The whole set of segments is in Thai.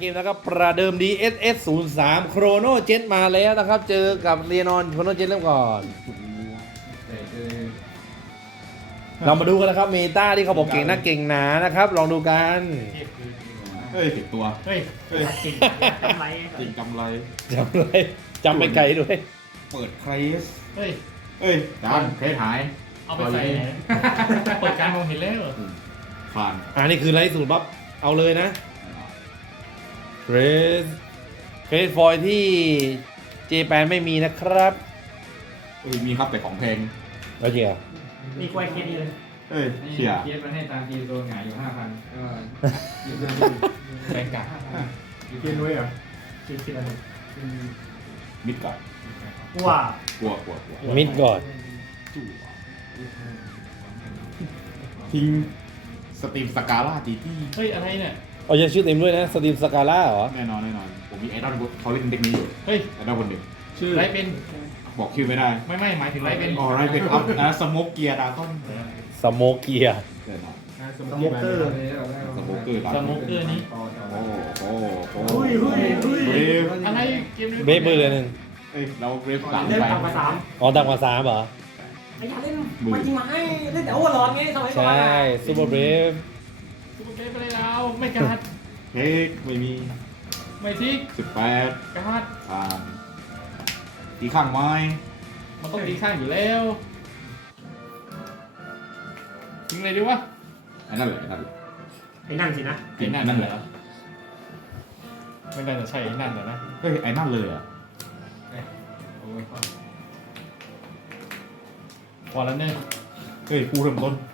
มนะครับประเดิม DSS 03 Chrono Jet มาแล้วนะครับ เจอกับเรียนอน Chrono Jet เริ่มก่อน เรามาดูกันนะครับเมตาที่เขาบอกเก่งนักเก่งหนานะครับ ลองดูกันเฮ้ยติดตัวเฮ้ยเฮ้ยจริงกำไรจริงกำไรจำเลยจำไปไกลด้วยเปิดเครสเฮ้ยเอ้ยจานเครสหายเอาไปใส่ไหนเปิดการมองเห็นแล้วเหรอผ่านนี่คือไลฟ์สูตรปั๊บเอาเลยนะเกรดฟอยที่เจแปนไม่มีนะครับเฮ้ยมีครับแต่ของแพงแล้วเจียมีกล้วยเคสนี้เลยเอ้ยเชี่ยเทียบมาให้ตามทีโดนหงายอยู่ 5,000 ก็ยืมเงินแบงก์กาเทียนด้วยเหรอคิดคิดอะไรมิดก่อนว้ากลัวมิดก่อนทิ้งสตรีมสกาล่าตีที่เฮ้ยอะไรเนี่ยเอาจะชื่อเต็มด้วยนะสตรีมสกาล่าเหรอแน่นอนผมมีไอดอลเขาเล่นเด็กนี้อยู่เฮ้ยไอดอลคนหนึ่งชื่อไรเป็นบอกชื่อไม่ได้ไม่หมายถึงไรเป็นอ๋อไรเป็นอัพสโมกเกียร์ดาก้อนสโมกเกียร์แน่นอนสโมเกอร์สโมกเกอร์ดาสโมกเกอร์นี้โอ้เฮ้ยเบรฟอะไรเกมนี้เบฟเบอร์เลยหนึ่งเอ้ยเราเบรฟต่างเล่นไปต่ำกว่า3 อ๋อต่ำกว่า3เหรอไอ้ยาเล่นมันจริงมาให้เล่นแต่โอเวอร์ลอดไงสมัยก่อนใช่ซูเปอร์เบฟซูเปอร์เกมไปเลยเราไม่การ์ดเฮ้ยไม่มีไม่ทิก 18 การ์ดผ่านตีข้างไม้มันต้องตีข้างอยู่แล้วทิ้งเลยดีวะไอ้นั่นแหละไอ้นั่นสินะไอ้นั่นเหรอไม่น่าจะใช่ไอ้นั่นเหรอนะเฮ้ยไอ้นั่นเลยอ่ะพอแล้วเนี่ยเฮ้ยกูเริ่มต้น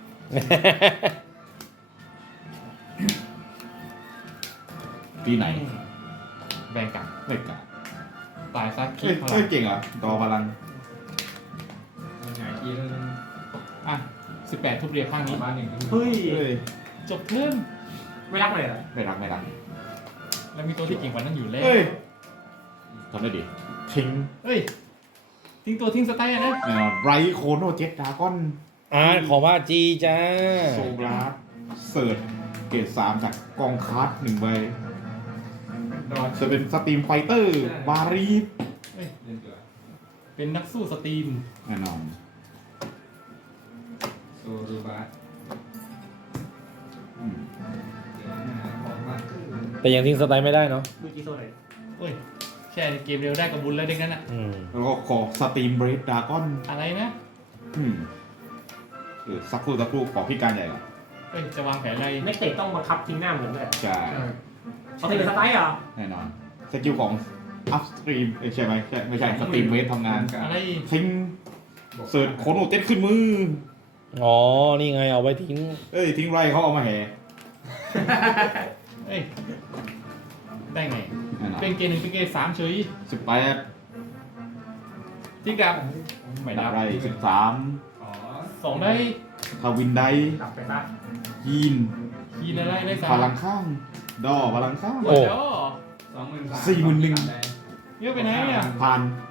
ปีไหนแบงก์กาเฮ้ยกะตายซะคิเฮ้ดยพลัเฮ้ยงเก่งเหรอดอพลังหงายทีแล้วอ่ะ18 ทุบเรียข้างนี้บ้านหนึ่งเฮ้ยเฮ้ยจบเทิร์นไม่รักเลยเหรอไม่รักแล้วมีตัวที่เก่งกว่านั้นอยู่แล้วเฮ้ยทำได้ดิทิ้งเฮ้ย ทิ้งตัวทิ้งสไตล์อะนะแน่นอนไรโคโนเจ็ตดาก้อนของว่าจีจ้าโซบราสเสิร์ชเกรด3จากกองคาร์ด1ใบดอนจะเป็นสตรีมไฟเตอร์บารีฟเฮ้ยเล่นตัวเป็นนักสู้สตรีมแน่นอนโซรูบาสอืมของมากขึ้นแต่ยังทิ้งสไตล์ไม่ได้เนาะดูจีโซ่เลยเฮ้ย แค่เกมเร็วได้กับบุญแล้วเด็กนั้นอะแล้วก็ขอสตรีมเบรดดาก้อนอะไรนะสักครู่ขอพี่การใหญ่ก่อนเฮ้ย จะวางแผนอะไรไม่เตะต้องบังคับทิ้งหน้าเหมือนเลยใช่เขาเตะเป็นสไตล์เหรอแน่นอนสกิลของอัพสตรีมใช่ไหมใช่ไม่ใช่สตรีมเวททำงานอะไรทิ้งเสิร์ชโคโนเจ็ตขึ้นมืออ๋อ นี่ไงเอาไว้ทิ้งเอ้ยทิ้งไรเขาเอามาแห่เฮ้ย ได้ไงแน่นอนเป็นเกมหนึ่งเป็นเกม3เฉย 18 ทิ้งดับไม่ดัดับบ ไร13 อ๋อ 2ได้ทาวินไดกลับไปซะยีนคีนอะไรได้พลัง 3 ข้างดอพลังข้างโอ้โห 23,000 เยอะไปไหนอ่ะผ่าน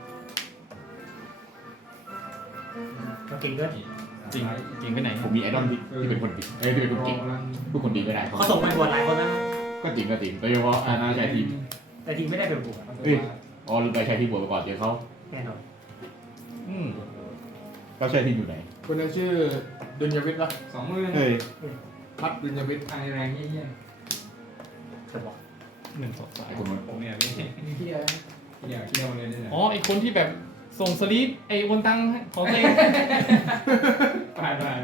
ก็เก่งด้วยจริงจริงไปไหนผมมีไอดอลที่เป็นคนดีที่เป็นคนเก่งผู้คนดีไม่ได้เขาส่งไปบวชหลายคนนะก็จริงโดยเฉพาะน่าใช้ทีมแต่ทีมไม่ได้เป็นบวชอ๋อลืมไปใช้ทีมบวกไปก่อนเจอเขาแน่นอนอืมก็ใช้ทีมอยู่ไหนคนนั้นชื่อดุลยวิทย์ปะ 20,000 เฮ้ยพัดดุลยวิทย์ไอแรงเยี่ยเคยบอก 1 2 ไอคนมันผมเนี่ยพี่เฮียเที่ยวเลยเนี่ยอ๋อไอคนที่แบบส่งสลิปไอโอนตังของตัวเองไป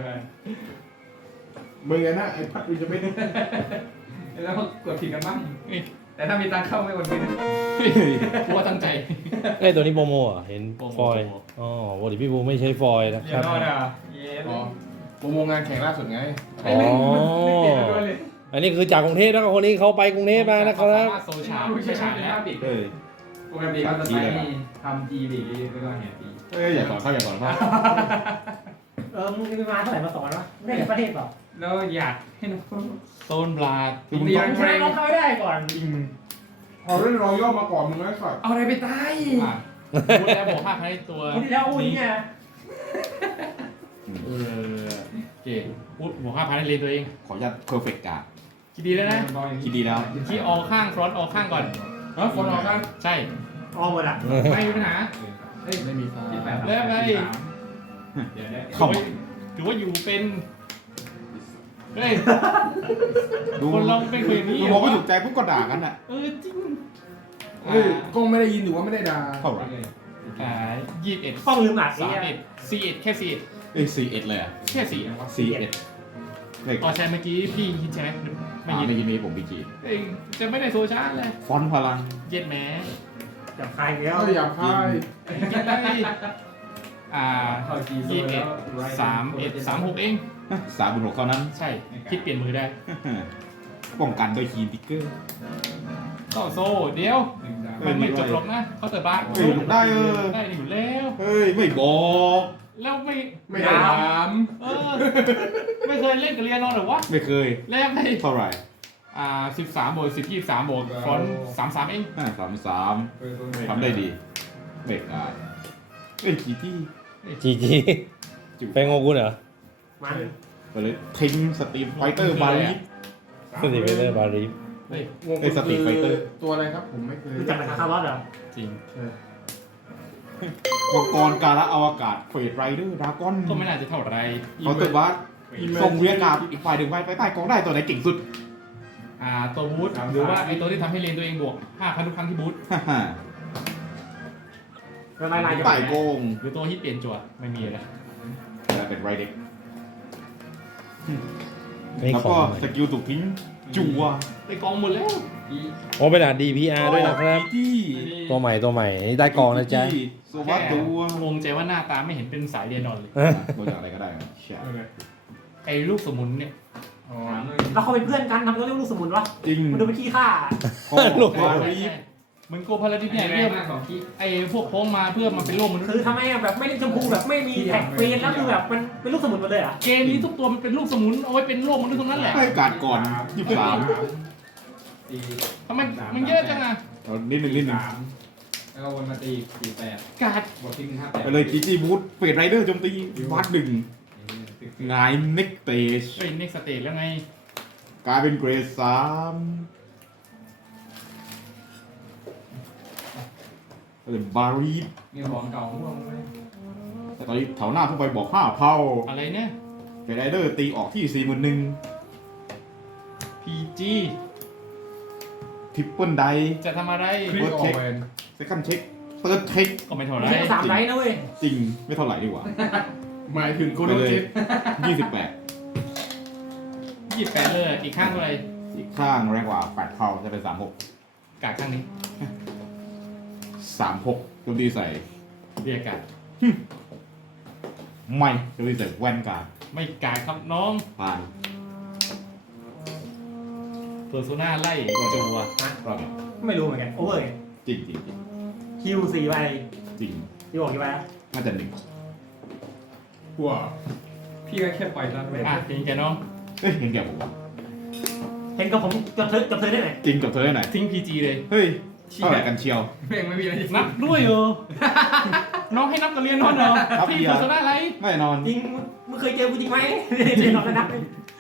มึงอะนะไอ้พัดดุลยวิทย์แล้วกดผิดกันบ้างเอ้ยแต่ถ้ามีตังเข้าไม่กดผิดกูว่าตั้งใจไอ้ตัวนี้โปรโมอ่ะ เห็นโปรโมฟอยล์อ๋อปกติพี่บูไม่ใช้ฟอยล์นะคอย่ารับนอนอ่ะเย้อ๋อโปรโมงานแข่งล่าสุดไงอ๋อ อันนี้คือจากกรุงเทพแล้วก็คนนี้เขาไปกรุงเทพมานะครับสามารถโซชาร์ไม่ใช่ชาร์แล้วเฮ้ยปกติเขาจะใช้ทำจีบีแล้วก็แห่ตีเฮ้ยอย่าสอนเข้ามึงมีมาเท่าไหร่มาสอนวะไม่ได้จากประเทศเปล่าแล้วอยากให้น้องโซนบลาดตีชนะเราทำไม่ได้ก่อนเอาเล่นรอย่อมาก่อนมึงไม่สัตว์เอาอะไรไปตายพูดแล้วบอก5 ครั้งในตัวคนที่แล้วอุ้ยไงเออเก๋พูดบอก5 ครั้งในเลนตัวเองขออนุญาตเพอร์เฟกต์การ์ดคิดดีแล้วนะคิดดีแล้วคิดออกข้างฟรอนต์ออกข้างก่อนแล้วคนออกกันใช่ออหมดอ่ะไม่มีปัญหาเฮ้ยไม่มีฟ้าที่แปดแล้วไงเดี๋ยวได้เข้ามาถือว่าอยู่เป็นเฮ้ยดูคนเราไม่เคยมีดูมองไม่ถูกใจพวกก็ด่ากันอ่ะจริงเฮ้ยกล้องไม่ได้ยินหรือว่าไม่ได้ด่าเท่าไหร่ 21 ต้องลืมอัด 31 41แค่41 เอ้ย41เลยอ่ะแค่4 41เลขอ๋อใช่เมื่อกี้พี่คิดใช่ไหมไม่ยินได้ยินไหมผมพีจีเองจะไม่ได้โซชาร์จเลยฟอนต์พลังเย็ดแหมจับใครแล้วเฮ้ยอย่าพายคิดได้อ่าเข้าจีโซ 21 31 36เอง 3/6เท่านั้นใช่ คิดเปลี่ยนมือได้ป้องกันด้วยคีนติ๊กเกอร์ก็โซ่เดี๋ยว มันไม่จบหรอกนะเขาเติร์บ้านเฮ้ยลุกได้ได้อยู่แล้วเฮ้ยไม่บอกแล้วไม่ไม่ได้ถามไม่เคยเล่นกับเรียนนอนหรือวะไม่เคยแล้วไงเท่าไหร่ 13 บวก 10 23 บวกฟอนต์33 เอง 33ทำได้ดีเบรกได้เอ้ยจีจี้จีจีจิ๋วไปงงกูเหรอมันไปเลยทิ้งสตรีมไฟเตอร์บาลีฟสติเวเตอร์บารีฟเฮ้ยงงไอ้สตรีทไฟเตอร์ตัวอะไรครับผมไม่เคยรู้จักแต่คาคาร์ลอสเหรอจริงมังกรกาละอวกาศเฟดไรเดอร์ดราก้อนก็ไม่น่าจะเท่าไรเขาน์เตอร์บัสส่งเรียกาบอีกฝ่ายหนึ่งไปใต้กองได้ตัวไหนเก่งสุดตัวบูทหรือว่าไอตัวที่ทำให้เลนตัวเองบวก 5,000 ทุกครั้งที่บูทฮ่าฮ่าแล้วลายๆจะใต้โกงหรือตัวที่เปลี่ยนจั่วไม่มีเลยแต่เป็นไรเด็กไม่แล้วขอก็งสกิลถูกทิ้งจัวไปกองหมดแล้วโอ้เป็นอ่าน DPR ด้วยนะครับที่ตัวใหม่นี่ได้กองนะจ๊ะสวัสดีตัวงงใจว่าหน้าตาไม่เห็นเป็นสายเรียนนอนเลยตัวอย่างอะไรก็ได้ครับใช่ไอ้ลูกสมุนเนี่ยอ๋อแล้วเขาเป็นเพื่อนกันทำไมต้องเรียกลูกสมุนวะจริงมันดูเป็นขี้ข้าลูกบาลีฟเหมือนโกพาราดิสเนี่ยแรเรียกกมากของที่ไอ้พวกโค้งมาเพื่อมาเป็นโลกมนุษย์คือทำไมอะแบบไม่เล่นชมพูแบบไม่มีแท็กเฟรนแล้วคือแบบมันเป็นลูกสมุนหมดเลยเหรอ่ะเกมนี้ทุกตัวมันเป็นลูกสมุนเอาไว้เป็นโลกมนุษย์ตรงนั้นแหละให้การก่อน23 ตีทำไมมันเยอะจังอะเอานิดหนึ่งแล้วก็วนมาตี48 การ์ดบวกที่158 ไปเลยจีจีบูทเฟดไรเดอร์โจมตีวัดหนึ่งงายเน็กเตชเฮ้ยเน็กสเตจแล้วไงกลายเป็นเกรด3เป็นบารีฟมีของเก่าพวกแต่ตอนนี้แถวหน้าทุกไปบอก5เท่าอะไรเนี่ยเฟดไรเดอร์ตีออกที่ PG ทริปเปิลไดจะทำอะไรคลิกออกแวนเซคันด์เช็คเติร์ดเช็คก็ไม่เท่าไรไม่ใช่3ไลท์นะเว้ยจริงไม่เท่าไหร่ดีกว่าหมายถึงโคโนจิต 28 28เลยอีกข้างเท่าไหร่อีกข้างแรงกว่า8เท่าจะเป็น36 กากข้างนี้ 36โจมตีใส่เรียกกากไม่โจมตีใส่แว่นการ์ดไม่กากครับน้องผ่านเพอร์โซน่าไล่จัวรอบนี้ไม่รู้เหมือนกันโอเวอร์จริงจริงจริงคิว4ใบจริงที่บอกกี่ใบอะน่าจะหนึ่งหัวพี่ก็แค่ปล่อยแล้วไปจริงแกน้องเฮ้ยเห็นแก่ผมว่ะเห็นกับผมกับเธอได้ไหมจริงกับเธอได้ไหนทิ้ง PG เลยเฮ้ยเท่าไหร่กันเชียวแม่งไม่มีอะไรนับด้วยเหรอ น้องให้นับกับเรียนนอนเหรอครับพี่เฮียเพอร์โซน่าไล่แน่นอนจริงมึงเคยเจอกูจริงไหมเจอหรอกนะนับ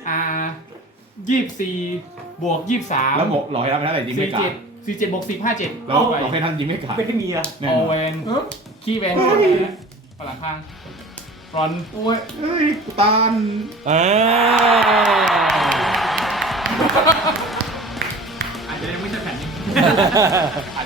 24บวก23 แล้วบอกหลอกให้รับไม่ได้แต่ยิงไม่กาด 47บวก10 57 แล้วหลอกให้ท่านยิงไม่กาดเป็นที่มีอะแน่อนออนเวนคีย์แวนฝรั่งข้างฟรอนโอ้ยเฮ้ยกูตานอ่าอาจจะยังไม่ใช่แผ่นนี้อาจ